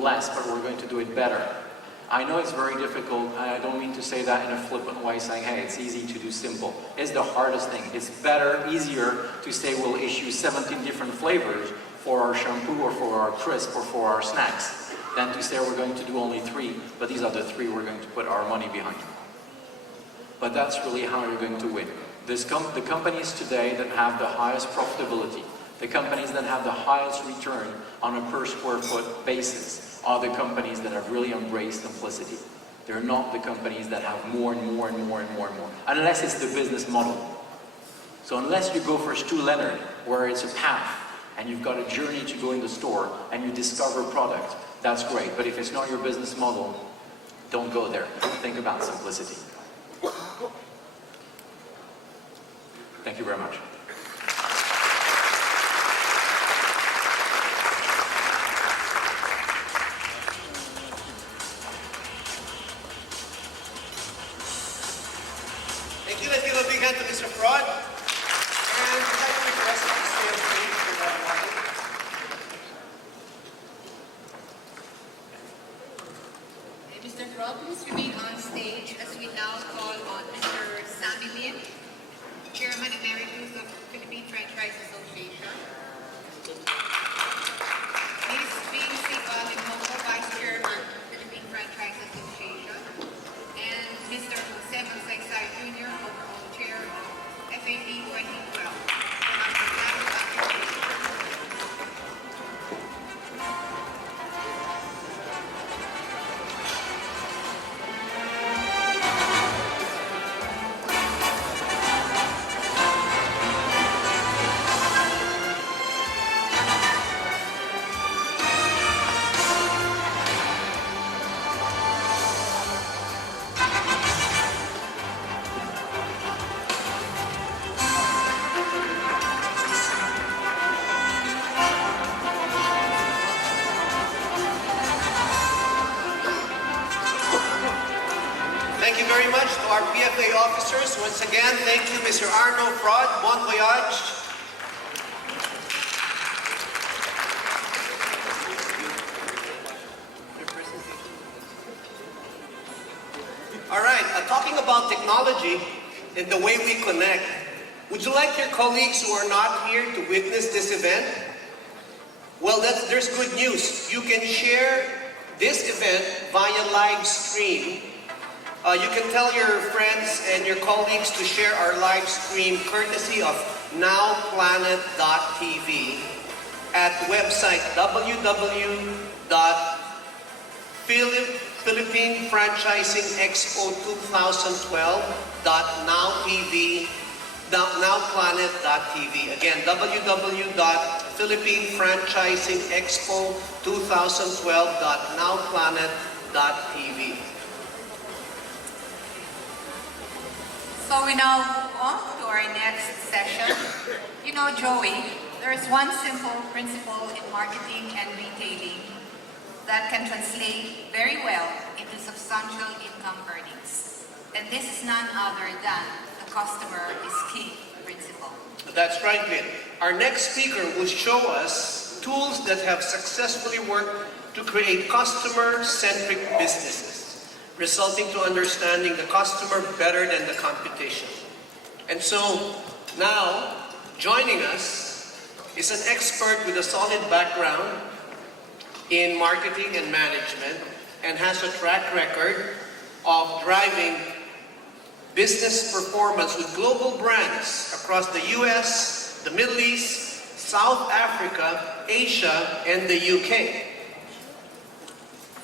less, but we're going to do it better. I know it's very difficult, and I don't mean to say that in a flippant way, saying, hey, it's easy to do simple. It's the hardest thing. It's better, easier to say we'll issue 17 different flavors for our shampoo or for our crisp or for our snacks, than to say we're going to do only 3, but these are the 3 we're going to put our money behind. But that's really how you're going to win. The companies today that have the highest profitability, the companies that have the highest return on a per square foot basis are the companies that have really embraced simplicity. They're not the companies that have more and more and more and more and more, unless it's the business model. So unless you go for Stu Leonard, where it's a path, and you've got a journey to go in the store, and you discover product, that's great. But if it's not your business model, don't go there. Think about simplicity. Thank you very much. Thank you. Let's give a big hand to Mr. Fraud. And I'd like to request you to stay on stage for that moment. Mr. Fraud, please remain on stage as we now call on Mr. Sammy Lin, Chairman Emeritus of Philippine Franchise Association. Ms. Bing Siba Limoco, Vice Chairman, Philippine Franchise Association. And Mr. Jose Monsaysay Jr., overall Chair of FAP 2012. Thank you very much to our PFA officers. Once again, thank you, Mr. Arno Fraud. Bon voyage. All right, talking about technology and the way we connect, would you like your colleagues who are not here to witness this event? Well, there's good news. You can share this event via live stream. You can tell your friends and your colleagues to share our live stream courtesy of NowPlanet.TV at website www.Philippine Franchising Expo 2012.NowPlanet.TV. Again, www.Philippine Franchising Expo 2012.NowPlanet.TV. So we now move on to our next session. You know, Joey, there is one simple principle in marketing and retailing that can translate very well into substantial income earnings. And this is none other than the customer is king principle. That's right, Vin. Our next speaker will show us tools that have successfully worked to create customer-centric businesses, resulting to understanding the customer better than the competition. And so, now, joining us is an expert with a solid background in marketing and management and has a track record of driving business performance with global brands across the US, the Middle East, South Africa, Asia, and the UK.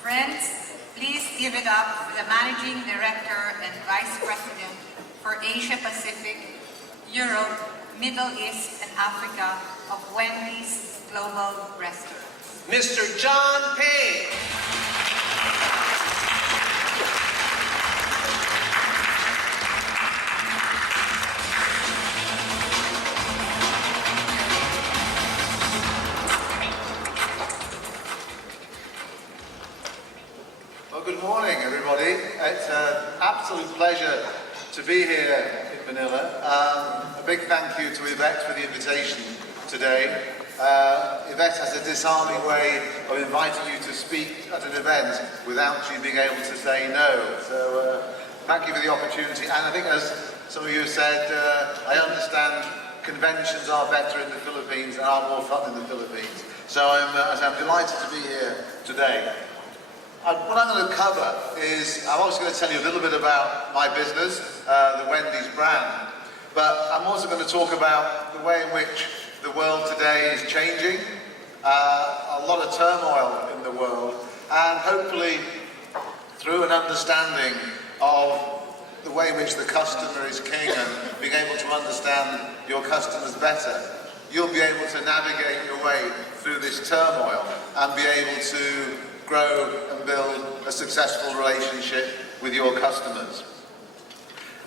Friends, please give it up for the Managing Director and Vice President for Asia Pacific, Europe, Middle East, and Africa of Wendy's Global Restaurants, Mr. John Pei. Good morning, everybody. It's an absolute pleasure to be here in Manila. A big thank you to Yvette for the invitation today. Yvette has a disarming way of inviting you to speak at an event without you being able to say no. So thank you for the opportunity. And I think, as some of you have said, I understand conventions are better in the Philippines and are more fun in the Philippines. So I'm delighted to be here today. What I'm going to cover is, I'm also going to tell you a little bit about my business, the Wendy's brand, but I'm also going to talk about the way in which the world today is changing, a lot of turmoil in the world, and hopefully through an understanding of the way in which the customer is king and being able to understand your customers better, you'll be able to navigate your way through this turmoil and be able to grow and build a successful relationship with your customers.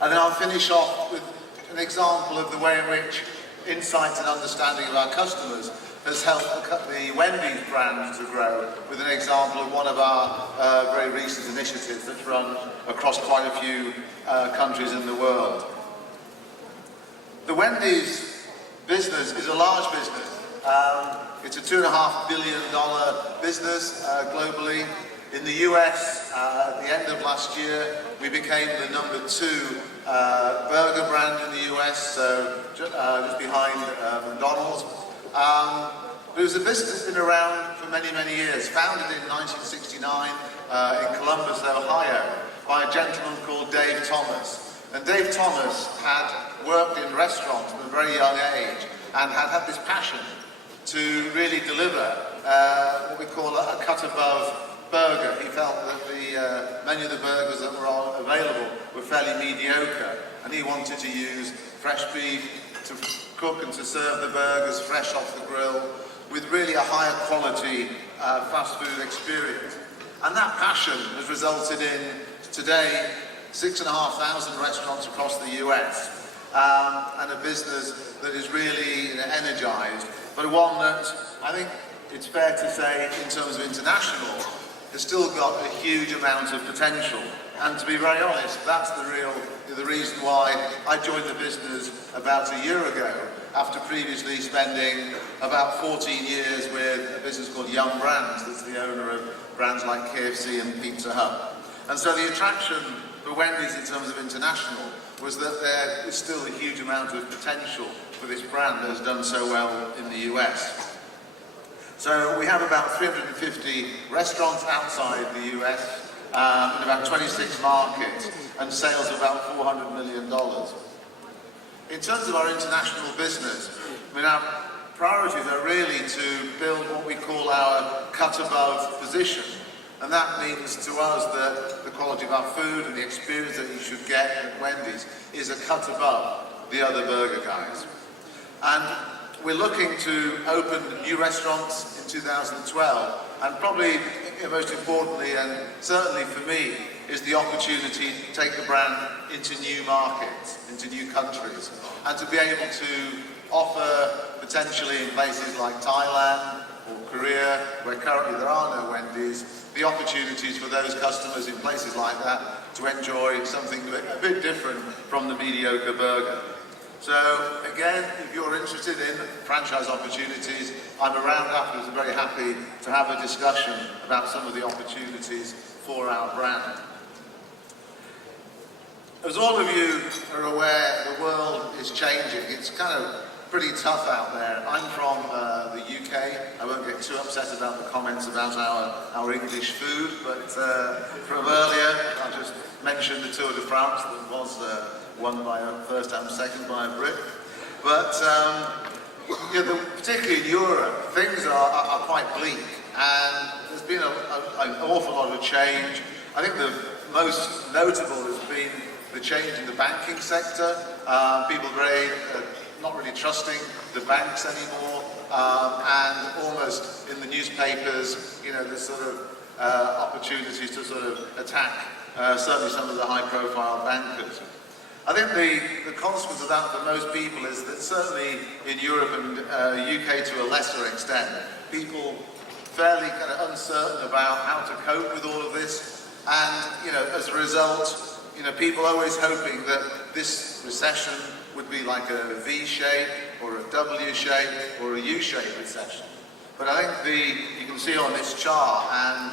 And then I'll finish off with an example of the way in which insights and understanding of our customers has helped the Wendy's brand to grow, with an example of one of our very recent initiatives that's run across quite a few countries in the world. The Wendy's business is a large business. It's a $2.5 billion business globally. In the US, at the end of last year, we became the #2 burger brand in the US, so just behind McDonald's. It was a business that's been around for many, many years, founded in 1969 in Columbus, Ohio, by a gentleman called Dave Thomas. And Dave Thomas had worked in restaurants from a very young age and had this passion to really deliver what we call a cut above burger. He felt that many of the burgers that were available were fairly mediocre, and he wanted to use fresh beef to cook and to serve the burgers fresh off the grill with really a higher quality fast food experience. And that passion has resulted in, today, 6,500 restaurants across the US, and a business that is really energized, but one that I think it's fair to say, in terms of international, has still got a huge amount of potential. And to be very honest, that's the reason why I joined the business about a year ago, after previously spending about 14 years with a business called Young Brands, that's the owner of brands like KFC and Pizza Hut. And so the attraction for Wendy's in terms of international was that there is still a huge amount of potential for this brand that has done so well in the US. So we have about 350 restaurants outside the US, in about 26 markets, and sales of about $400 million. In terms of our international business, our priorities are really to build what we call our cut above position. And that means to us that the quality of our food and the experience that you should get at Wendy's is a cut above the other burger guys. And we're looking to open new restaurants in 2012, and probably most importantly, and certainly for me, is the opportunity to take the brand into new markets, into new countries, and to be able to offer potentially in places like Thailand or Korea, where currently there are no Wendy's, the opportunities for those customers in places like that to enjoy something a bit different from the mediocre burger. So again, if you're interested in franchise opportunities, I'm around afterwards and very happy to have a discussion about some of the opportunities for our brand. As all of you are aware, the world is changing. It's kind of pretty tough out there. I'm from the UK. I won't get too upset about the comments about our English food, but from earlier, I just mentioned the Tour de France that was won by first and second by a Brit. But particularly in Europe, things are quite bleak, and there's been an awful lot of change. I think the most notable has been the change in the banking sector. People not really trusting the banks anymore, and almost in the newspapers, there's sort of opportunities to sort of attack certainly some of the high-profile bankers. I think the consequence of that for most people is that certainly in Europe and UK to a lesser extent, people fairly kind of uncertain about how to cope with all of this, and as a result, people always hoping that this recession would be like a V shape or a a W shape or a U shaped recession. But I think you can see on this chart, and